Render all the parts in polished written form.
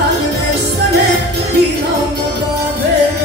kad nestane i nama bave.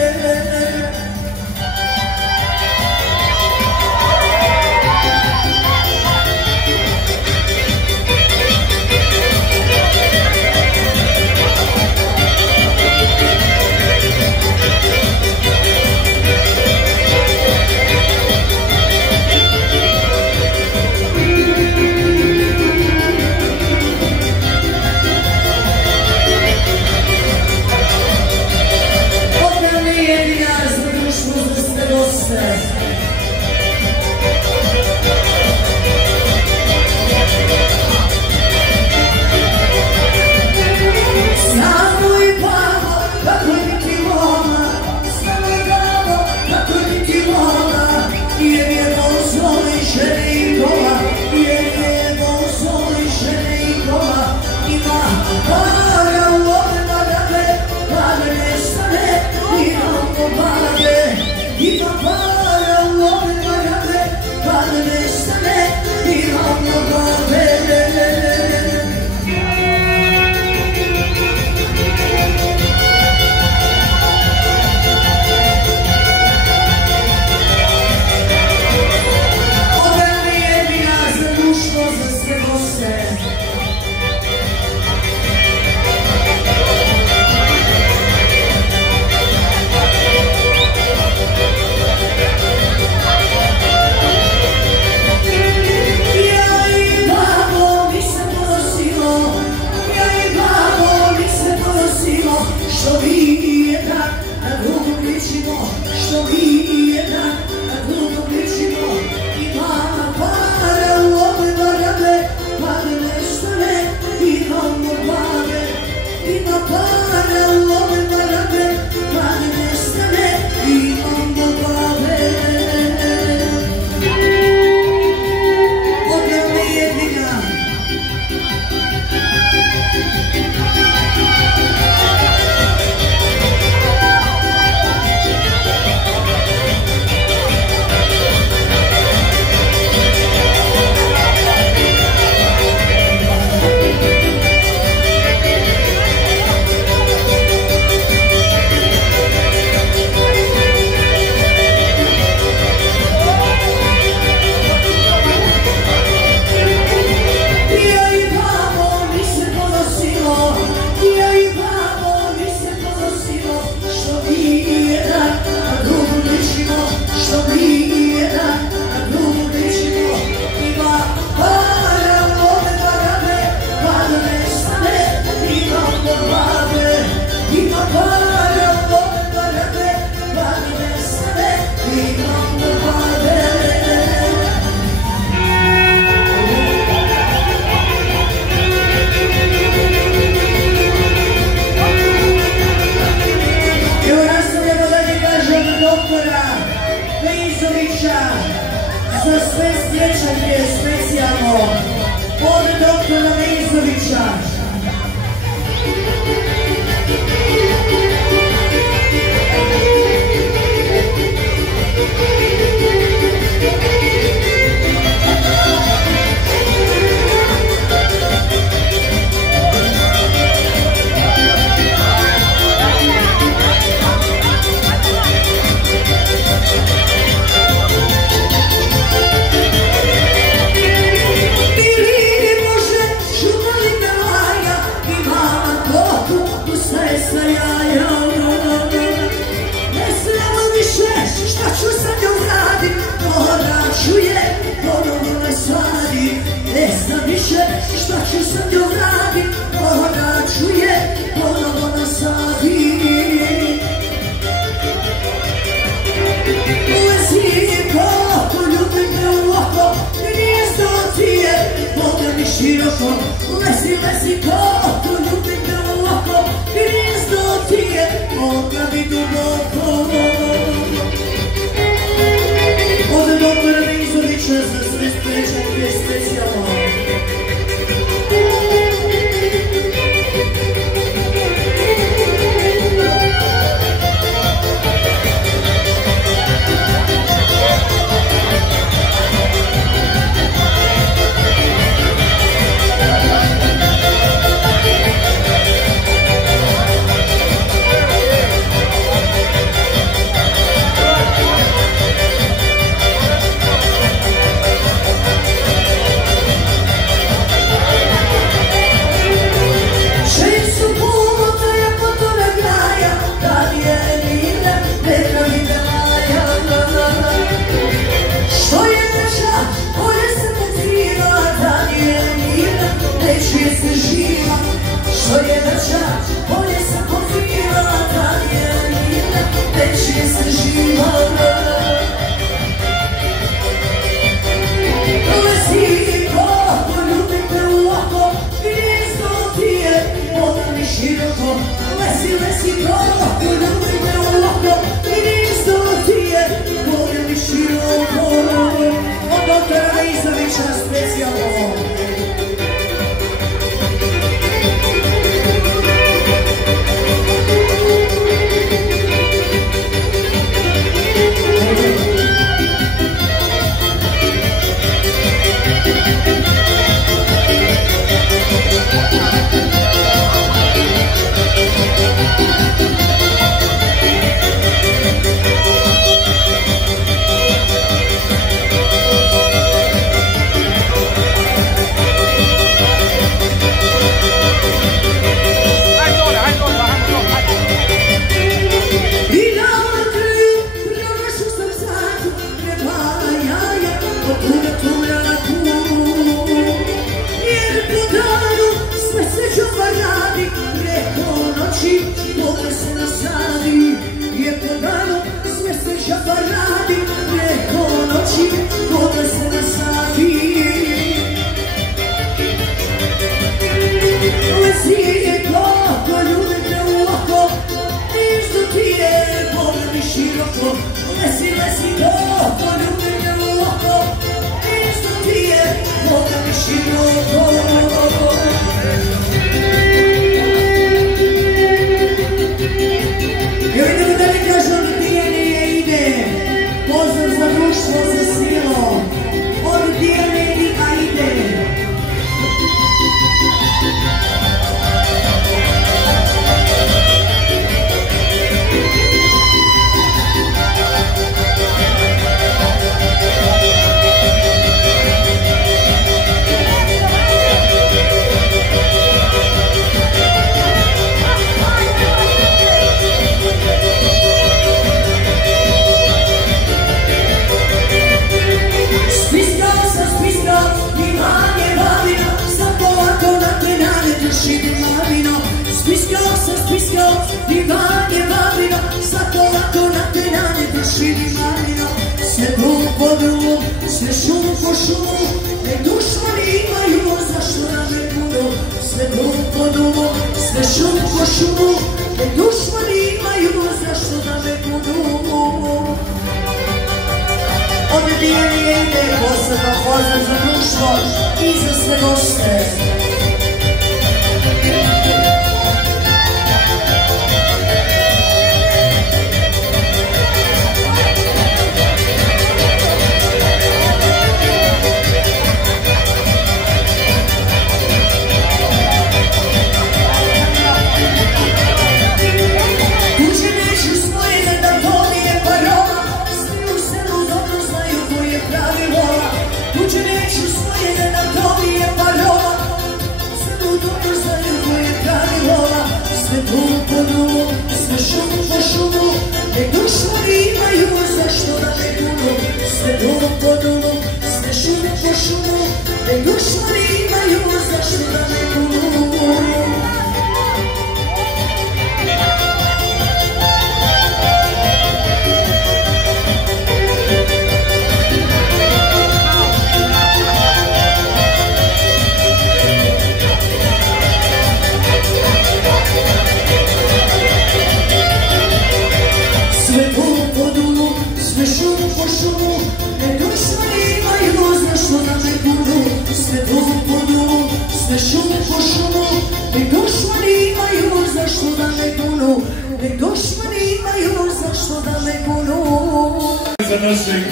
Za našeg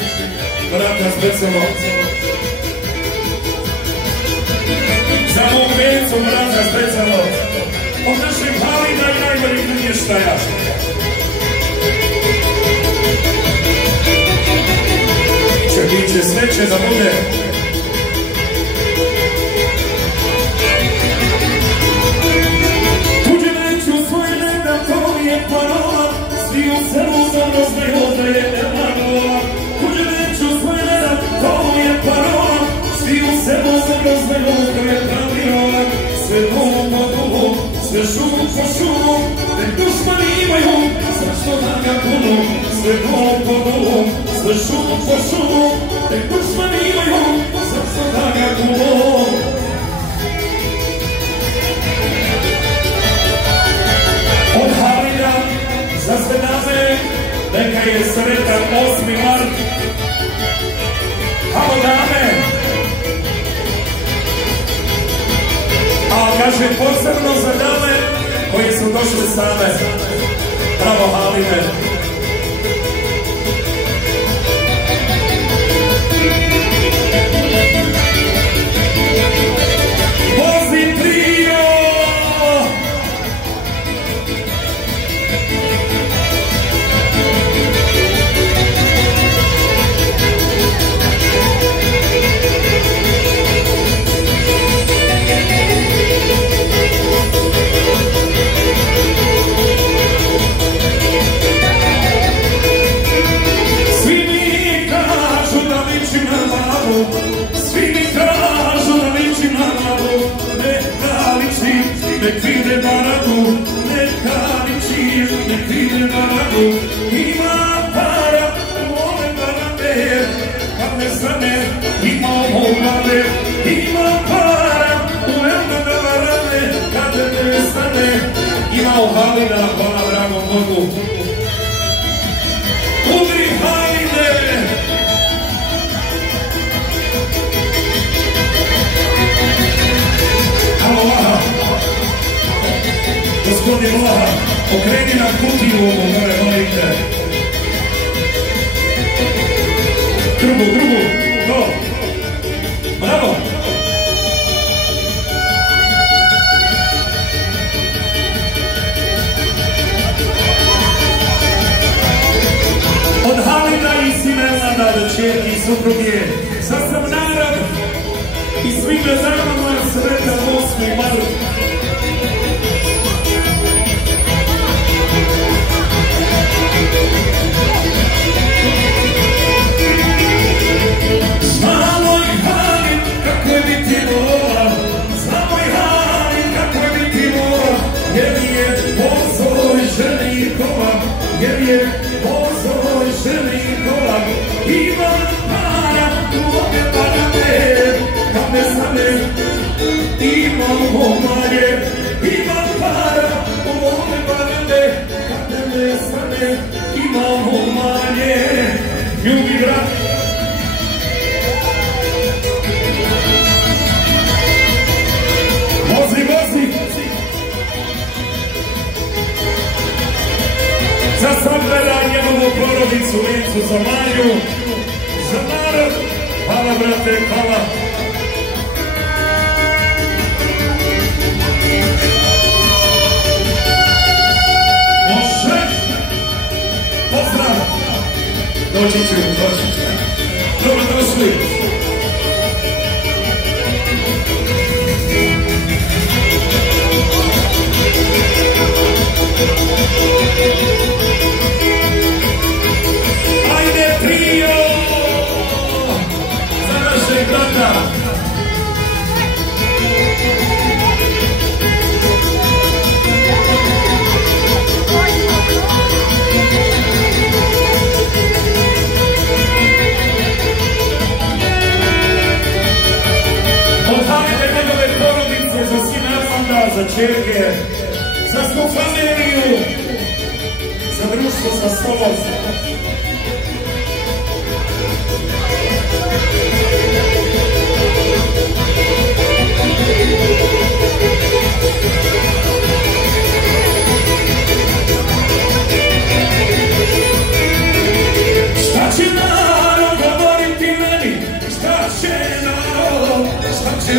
brata s Becelo, za mog Vecu brata s Becelo, od našeg Halida i najboljih namještaja. Čekiće sreće da bude. Tuđe neću svoje ne da to mi je parola, svi u selu dobro znaju da je Emanuela. Tuđe neću svoje ne da to mi je parola, svi u selu dobro znaju da je Emanuela. Sve dom po domu, sve šum po šumu, nek dušmani imaju zašto da ga kunu. Sve dom po domu, sve šum po šumu, nek dušmani imaju zašto da ga kunu. Od je sretan 8. mart. Halo dame! A kaže posebno za dame koji su došli same. Bravo Haline! Vozi trio! Svi mi kažu da liči na babu, neka liči, nek vide barabu, neka liči, nek vide barabu. Ima para u ove barabe, kad ne stane, ima ovo glave. Ima para u ove barabe, kad ne stane, ima ovo Halina, hvala dragom Bogu. Udri Haline! Halo Laha, gospodin Laha, okreni na kutiju ovo gore, molim te. Drugu, go, bravo. Od Halina i Sinelada do čerki i supruge, sad sam narod i svime zamama sretan 8. mart. Znamo i Halin kako je biti mora, znamo i Halin kako je biti mora, jer je pozor ženi kola, jer je pozor ženi kola. Ima para u ove parade, kad ne stane, imamo manje. Ima para u ove parade, kad ne stane, imamo manje. Ljubi grad. Vozi. Za Sabrera i njegovu porodicu, Licu, za Mariju, za narod. Hvala brate, hvala. Može! Pozdrav! Doći ću. Dobro došli. Ajde trio! Za našeg brata! Odhavite njegove porodice za Sinelada, za čerke, za svu familiju, za društvo, za stolom. Šta će narod govoriti meni? Šta će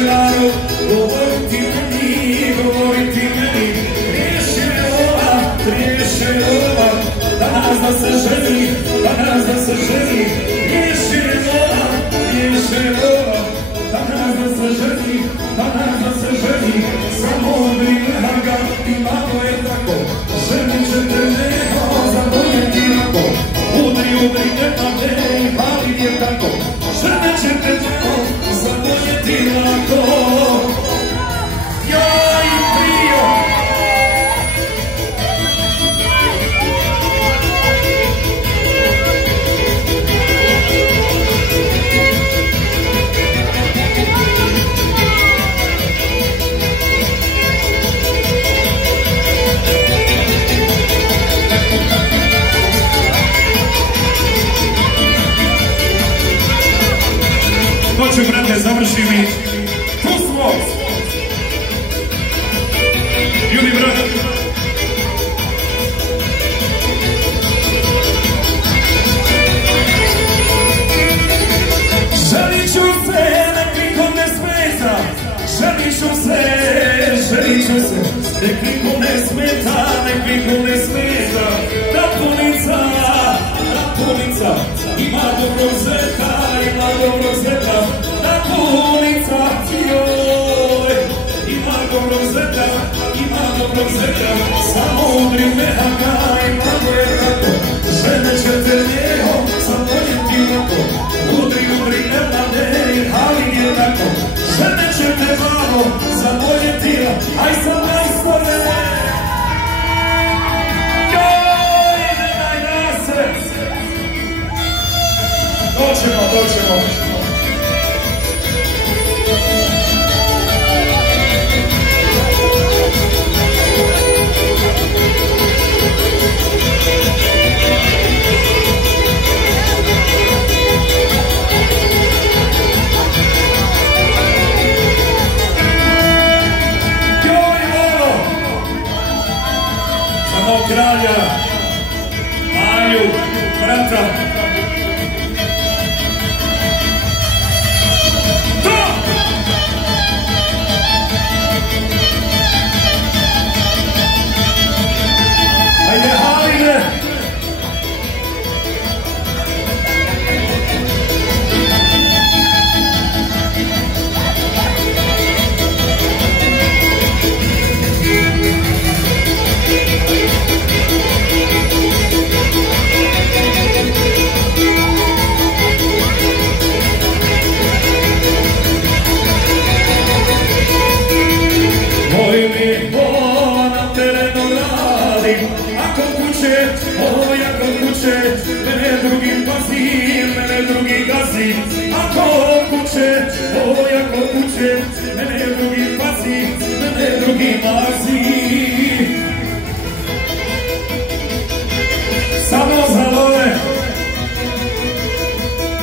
narod govoriti meni? Riješi ova, danas da se ženi. Riješi ova, danas da se ženi. Samo brine ga i malo je tako, ženi ćete neko zadovoljiti lako. Udri, nema me i Halin je tako, ženi ćete neko zadovoljiti lako. Ja i trio! smeta, nek niko ne smeta. Rapunica ima dobrog zeta, ima dobrog zeta. Rapunica, joj, ima dobrog zeta, ima dobrog zeta. Samo udri mehaka, ima tako. Žene će te njehom, samo je ti lako. Udri, ne mlade, ali je tako. Žene će te malo, samo je ti lako. Aj sa majstore. Doćemo. Samo kralja, Maju, brata. Mene drugi pazi, mene drugi gazi. Ako kuće, oj ako kuće, mene drugi pazi, mene drugi mazi. Samo za love,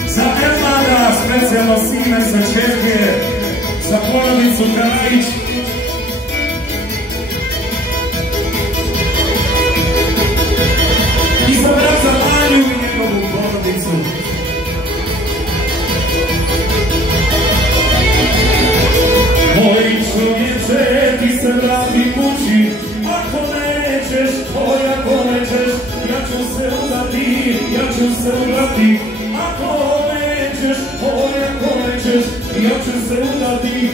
za Elmana, specijalno sine sa čerke, za porodicu Karajić. I za brata Manju i njegovu porodicu. Moj čovječe, ti se vrati kući. Ako nećeš, oj ako nećeš, ja ću se udati. Ako nećeš, oj ako nećeš, ja ću se udati.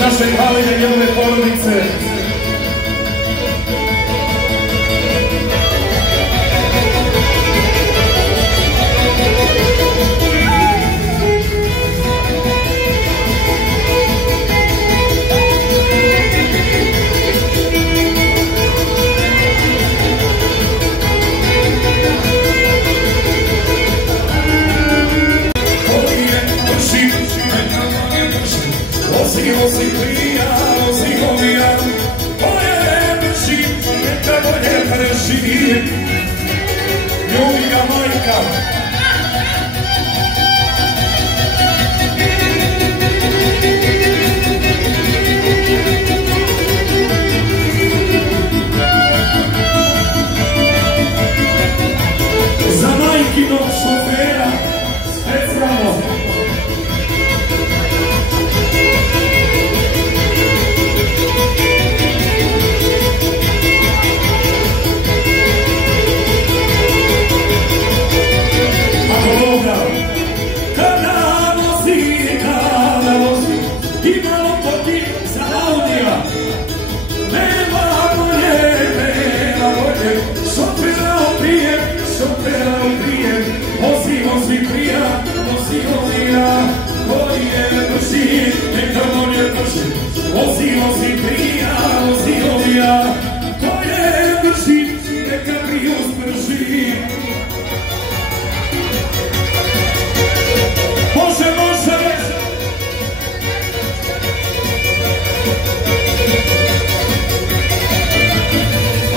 Naše Haline i njegove porodice.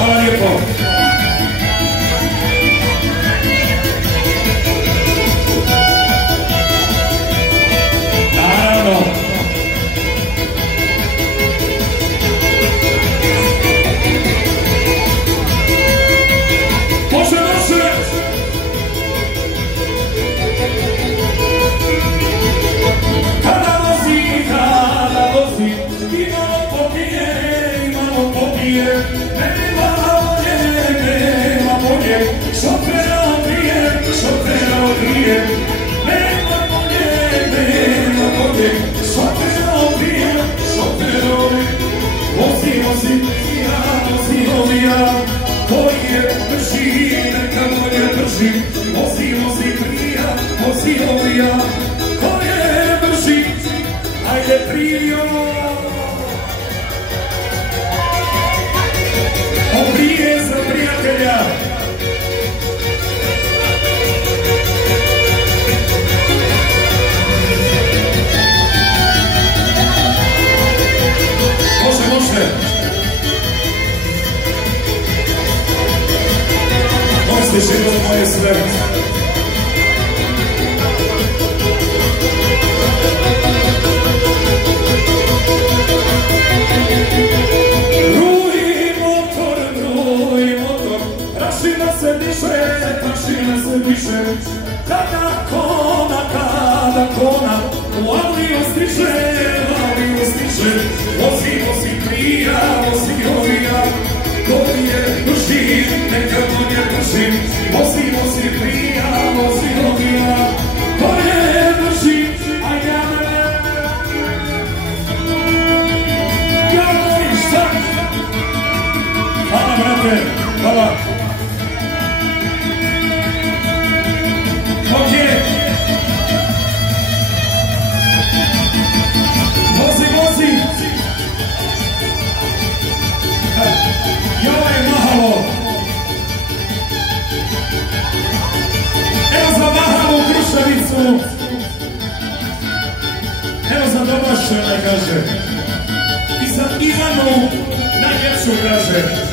Hvala lijepo. Naravno. Može, može. Kada vozi, imamo popije, nema bolje, šofera odrije, nema bolje, šofera odrije, vozi, ja, koji je brži, neka bolje brži, vozi, ja, koji je brži, ajde prio. Obrije za prijatelja. Može. Nosi život moje sve. Prašina se diše, kada kona, u avliju stiže, vozi prija, vozi ovija, koji je brži, neka bolje brži, vozi prija, vozi ovija, koji je brži, a ja šta? Hvala, brate, hvala. Vozi. Joj, mahalo. Evo za Mahalu Kruševicu. Evo za Domašena, kaže. I za Ivanu najljepšu, kaže.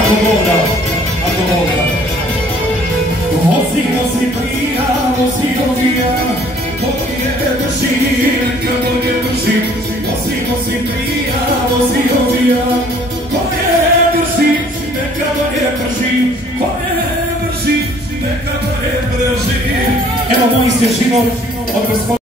Ako voda. Vozi prija, vozi ovija, koji je brži, neka bolje brži, vozi prija, vozi ovija, koji je brži, neka bolje brži, neka bolje brži. Evo moj stježinov od gospodina.